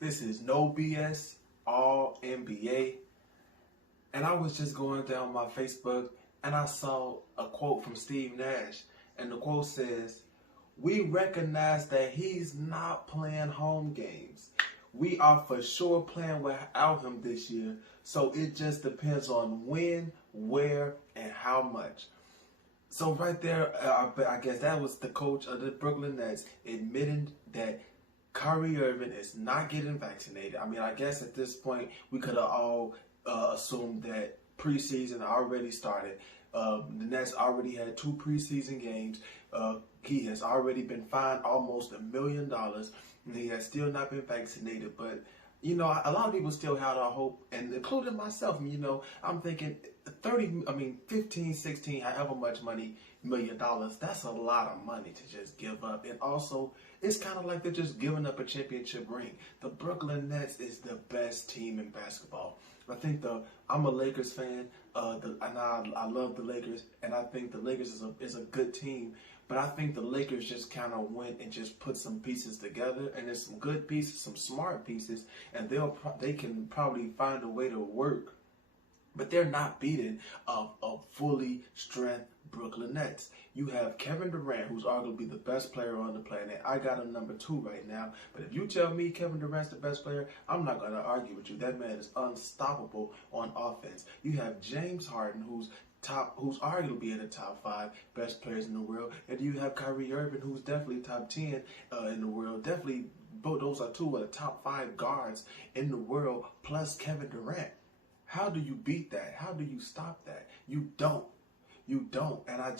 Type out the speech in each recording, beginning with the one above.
This is no BS, all NBA. And I was just going down my Facebook and I saw a quote from Steve Nash. And the quote says, "We recognize that he's not playing home games. We are for sure playing without him this year. So it just depends on when, where, and how much." So right there, I guess that was the coach of the Brooklyn Nets admitting that Kyrie Irving is not getting vaccinated. I mean, I guess at this point we could have all assumed that preseason already started. The Nets already had 2 preseason games. He has already been fined almost $1 million, and he has still not been vaccinated. But you know, a lot of people still had our hope, and including myself. You know, I'm thinking 15, 16, however much money, $1 million, that's a lot of money to just give up. And also, it's kind of like they're just giving up a championship ring. The Brooklyn Nets is the best team in basketball. I'm a Lakers fan, and I love the Lakers, and I think the Lakers is a good team. But I think the Lakers just kind of went and just put some pieces together, and there's some good pieces, some smart pieces, and they can probably find a way to work. But they're not beating a fully strength Brooklyn Nets. You have Kevin Durant, who's arguably the best player on the planet. I got him number 2 right now. But if you tell me Kevin Durant's the best player, I'm not going to argue with you. That man is unstoppable on offense. You have James Harden, who's arguably in the top 5 best players in the world, and you have Kyrie Irving, who's definitely top 10 in the world. Definitely, both those are 2 of the top 5 guards in the world, plus Kevin Durant. How do you beat that? How do you stop that? You don't. You don't. And I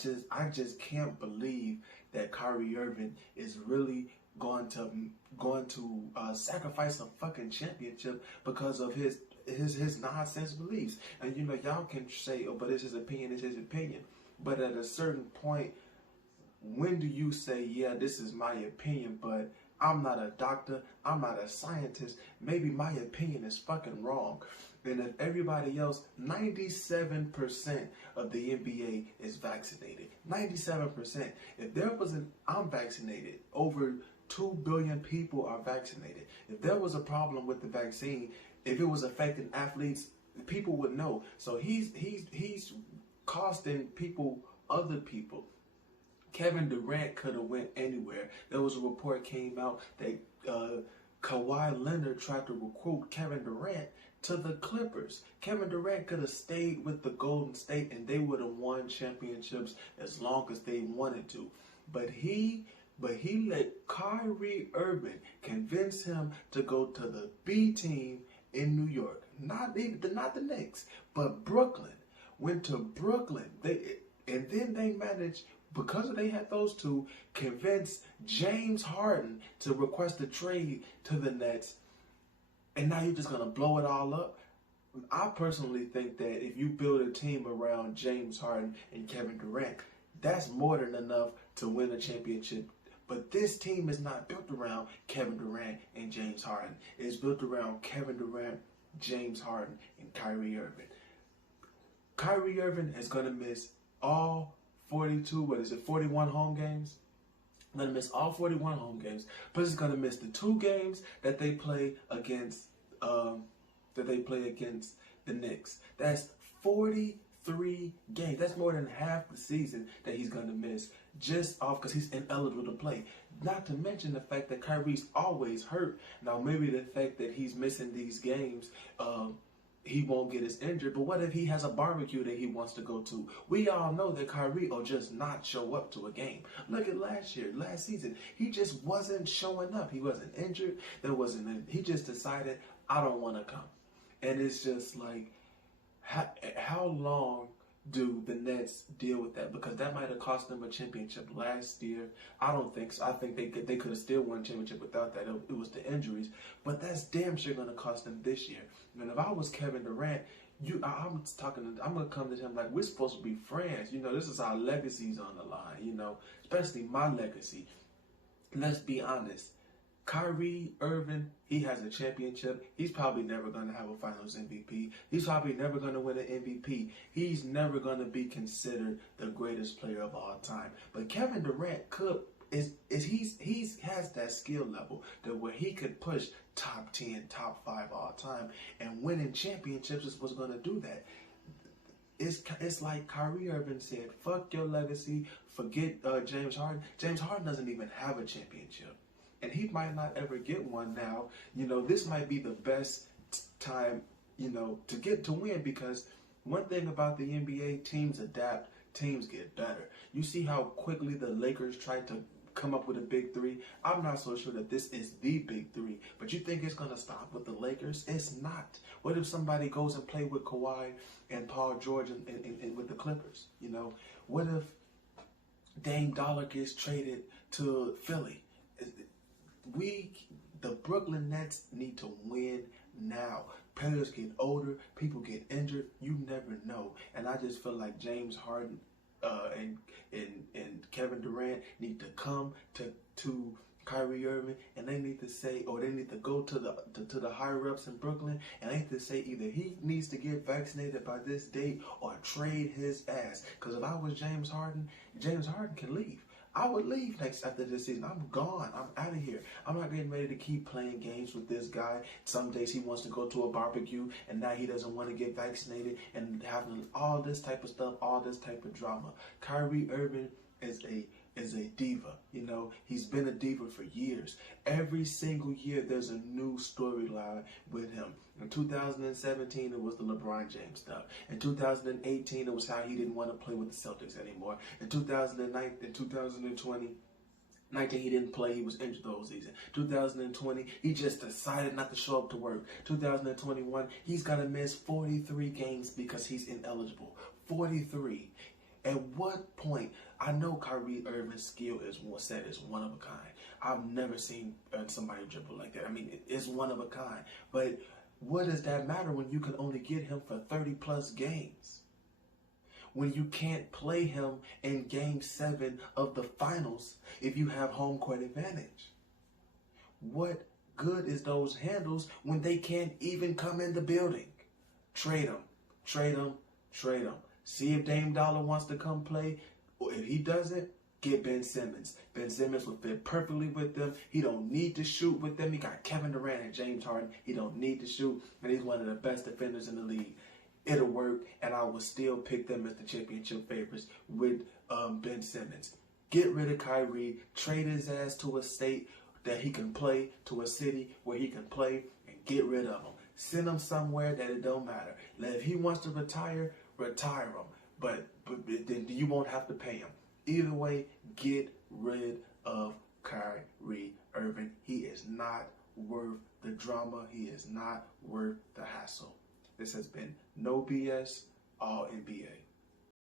just can't believe that Kyrie Irving is really going to sacrifice a fucking championship because of his nonsense beliefs. And you know, y'all can say, "Oh, but it's his opinion, it's his opinion." But at a certain point, when do you say, "Yeah, this is my opinion, but I'm not a doctor, I'm not a scientist, maybe my opinion is fucking wrong"? And if everybody else, 97% of the NBA is vaccinated. 97%. If there wasn't, I'm vaccinated. Over 2 billion people are vaccinated. If there was a problem with the vaccine, if it was affecting athletes, people would know. So he's costing people, other people. Kevin Durant could have went anywhere. There was a report came out that Kawhi Leonard tried to recruit Kevin Durant to the Clippers. Kevin Durant could have stayed with the Golden State and they would have won championships as long as they wanted to. But he let Kyrie Irving convince him to go to the B team in New York. Not the Knicks, but Brooklyn. Went to Brooklyn. And then they managed, because they had those 2, convince James Harden to request a trade to the Nets. And now you're just going to blow it all up? I personally think that if you build a team around James Harden and Kevin Durant, that's more than enough to win a championship. But this team is not built around Kevin Durant and James Harden. It's built around Kevin Durant, James Harden, and Kyrie Irving. Kyrie Irving is going to miss all 41 home games? Going to miss all 41 home games. Plus, he's going to miss the 2 games that they play against the Knicks. That's 43 games. That's more than half the season that he's going to miss just off because he's ineligible to play. Not to mention the fact that Kyrie's always hurt. Now, maybe the fact that he's missing these games, he won't get as injured, but what if he has a barbecue that he wants to go to? We all know that Kyrie will just not show up to a game. Look at last season. He just wasn't showing up. He wasn't injured. He just decided, I don't want to come. And it's just like, how long do the Nets deal with that? Because that might have cost them a championship last year. I don't think so. I think they could have still won a championship without that. It was the injuries. But that's damn sure going to cost them this year. And if I was Kevin Durant, I'm going to come to him like, we're supposed to be friends. You know, this is our legacies on the line, you know, especially my legacy. Let's be honest. Kyrie Irving, he has a championship. He's probably never going to have a Finals MVP. He's probably never going to win an MVP. He's never going to be considered the greatest player of all time. But Kevin Durant could He has that skill level that where he could push top 10, top 5 all time, and winning championships is what's going to do that. It's like Kyrie Irving said, fuck your legacy, forget James Harden. James Harden doesn't even have a championship, and he might not ever get one now. This might be the best time, to win, because one thing about the NBA, teams adapt, teams get better. You see how quickly the Lakers tried to come up with a big three. I'm not so sure that this is the big three, but you think it's going to stop with the Lakers? It's not. What if somebody goes and play with Kawhi and Paul George and with the Clippers? What if Dame Dollar gets traded to Philly? The Brooklyn Nets need to win now. Players get older, people get injured, you never know. And I just feel like James Harden and Kevin Durant need to come to Kyrie Irving, and they need to say, or they need to go to the higher ups in Brooklyn, and they need to say either he needs to get vaccinated by this date or trade his ass. Because if I was James Harden can leave. I would leave after this season. I'm gone. I'm out of here. I'm not getting ready to keep playing games with this guy. Some days he wants to go to a barbecue, and now he doesn't want to get vaccinated, and having all this type of stuff, all this type of drama. Kyrie Irving is a diva. He's been a diva for years. Every single year there's a new storyline with him. In 2017 it was the LeBron James stuff. In 2018 it was how he didn't want to play with the Celtics anymore. In 2020 he didn't play. He was injured the whole season. 2020, he just decided not to show up to work. 2021, he's going to miss 43 games because he's ineligible. 43. At what point? I know Kyrie Irving's skill is one of a kind. I've never seen somebody dribble like that. I mean, it's one of a kind. But what does that matter when you can only get him for 30 plus games? When you can't play him in Game 7 of the finals if you have home court advantage? What good is those handles when they can't even come in the building? Trade them. Trade them. Trade them. See if Dame Dollar wants to come play, or if he doesn't, get Ben Simmons. Ben Simmons will fit perfectly with them. He don't need to shoot with them. He got Kevin Durant and James Harden. He don't need to shoot, and he's one of the best defenders in the league. It'll work, and I will still pick them as the championship favorites with Ben Simmons. Get rid of Kyrie. Trade his ass to a state that he can play, to a city where he can play, and get rid of him. Send him somewhere that it don't matter. Now, if he wants to retire him, but then you won't have to pay him. Either way, get rid of Kyrie Irving. He is not worth the drama. He is not worth the hassle. This has been No BS, All NBA.